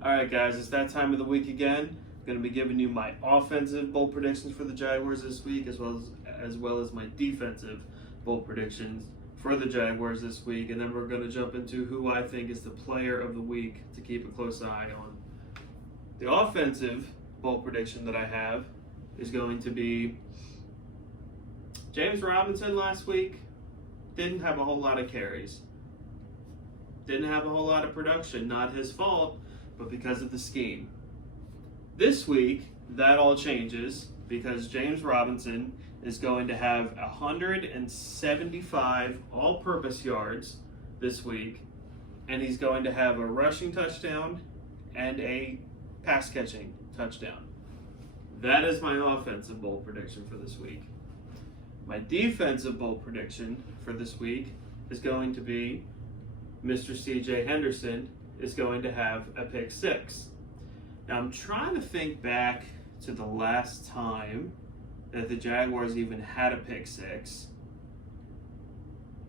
All right, guys, it's that time of the week again. I'm going to be giving you my offensive bold predictions for the Jaguars this week, as well as my defensive bold predictions for the Jaguars this week, and then we're going to jump into who I think is the player of the week to keep a close eye on. The offensive bold prediction that I have is going to be James Robinson last week didn't have a whole lot of carries. Didn't have a whole lot of production. Not his fault, but because of the scheme. This week, that all changes because James Robinson is going to have 175 all-purpose yards this week, and he's going to have a rushing touchdown and a pass-catching touchdown. That is my offensive bold prediction for this week. My defensive bold prediction for this week is going to be Mr. C.J. Henderson is going to have a pick six. Now, I'm trying to think back to the last time that the Jaguars even had a pick six.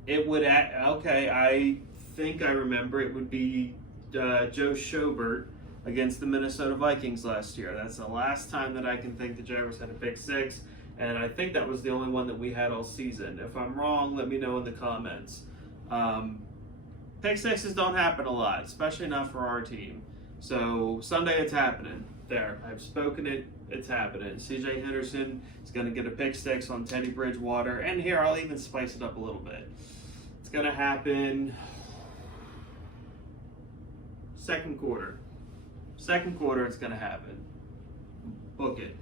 I think I remember it would be Joe Schobert against the Minnesota Vikings last year. That's the last time that I can think the Jaguars had a pick six, and I think that was the only one that we had all season. If I'm wrong, let me know in the comments. Pick sixes don't happen a lot, especially not for our team. So Sunday it's happening. There, I've spoken it, it's happening. CJ Henderson is going to get a pick six on Teddy Bridgewater. And here, I'll even spice it up a little bit. It's going to happen second quarter. Second quarter, it's going to happen. Book it.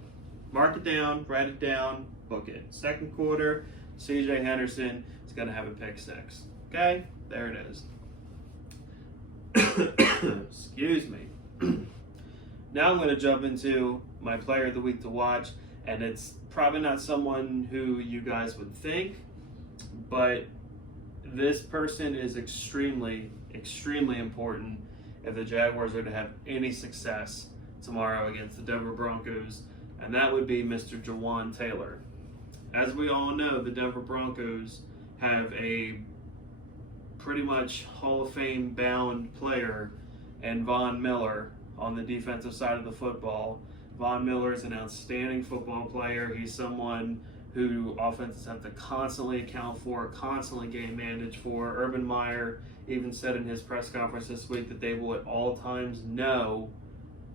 Mark it down, write it down, book it. Second quarter, CJ Henderson is going to have a pick six. Okay? There it is. Excuse me. Now I'm going to jump into my player of the week to watch, and it's probably not someone who you guys would think, but this person is extremely, extremely important if the Jaguars are to have any success tomorrow against the Denver Broncos, and that would be Mr. Jawan Taylor. As we all know, the Denver Broncos have a pretty much Hall of Fame bound player and Von Miller on the defensive side of the football. Von Miller is an outstanding football player. He's someone who offenses have to constantly account for, constantly game manage for. Urban Meyer even said in his press conference this week that they will at all times know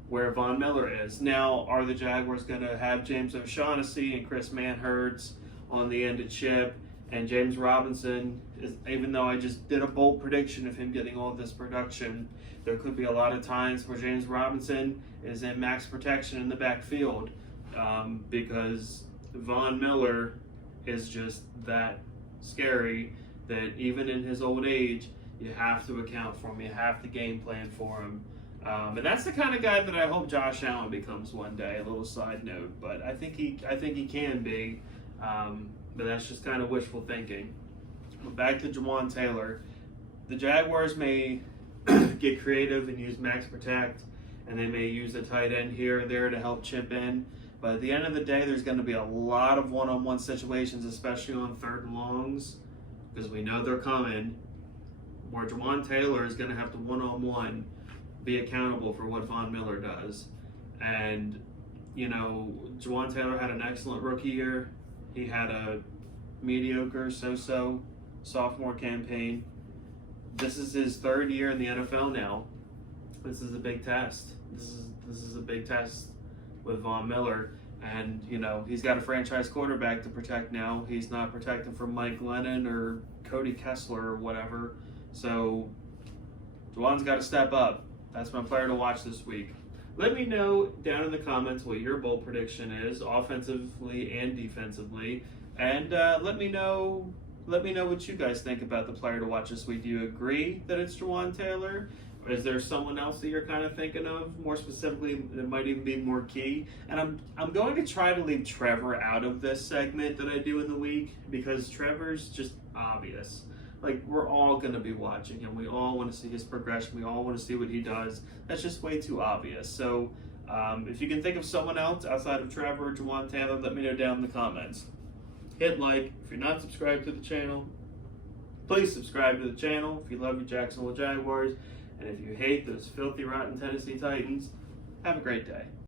where Von Miller is. Now, are the Jaguars going to have James O'Shaughnessy and Chris Manhertz on the end at chip? And James Robinson, even though I just did a bold prediction of him getting all of this production, there could be a lot of times where James Robinson is in max protection in the backfield because Von Miller is just that scary that even in his old age, you have to account for him. You have to game plan for him. And that's the kind of guy that I hope Josh Allen becomes one day. A little side note, but I think he can be. But that's just kind of wishful thinking. But back to Jawan Taylor. The Jaguars may get creative and use max protect, and they may use a tight end here or there to help chip in. But at the end of the day, there's going to be a lot of one-on-one situations, especially on third and longs, because we know they're coming, where Jawan Taylor is going to have to one-on-one be accountable for what Von Miller does. And, Jawan Taylor had an excellent rookie year. He had a mediocre, so-so sophomore campaign. This is his third year in the NFL now. This is a big test. This is a big test with Von Miller. And, he's got a franchise quarterback to protect now. He's not protecting from Mike Glennon or Cody Kessler or whatever. So, Jawan's got to step up. That's my player to watch this week. Let me know down in the comments what your bold prediction is, offensively and defensively, and let me know what you guys think about the player to watch this week. Do you agree that it's Jawan Taylor? Or is there someone else that you're kind of thinking of more specifically that might even be more key? And I'm going to try to leave Trevor out of this segment that I do in the week because Trevor's just obvious. Like, we're all going to be watching him. We all want to see his progression. We all want to see what he does. That's just way too obvious. So if you can think of someone else outside of Trevor or Jawan Taylor, let me know down in the comments. Hit like. If you're not subscribed to the channel, please subscribe to the channel if you love your Jacksonville Jaguars. And if you hate those filthy, rotten Tennessee Titans, have a great day.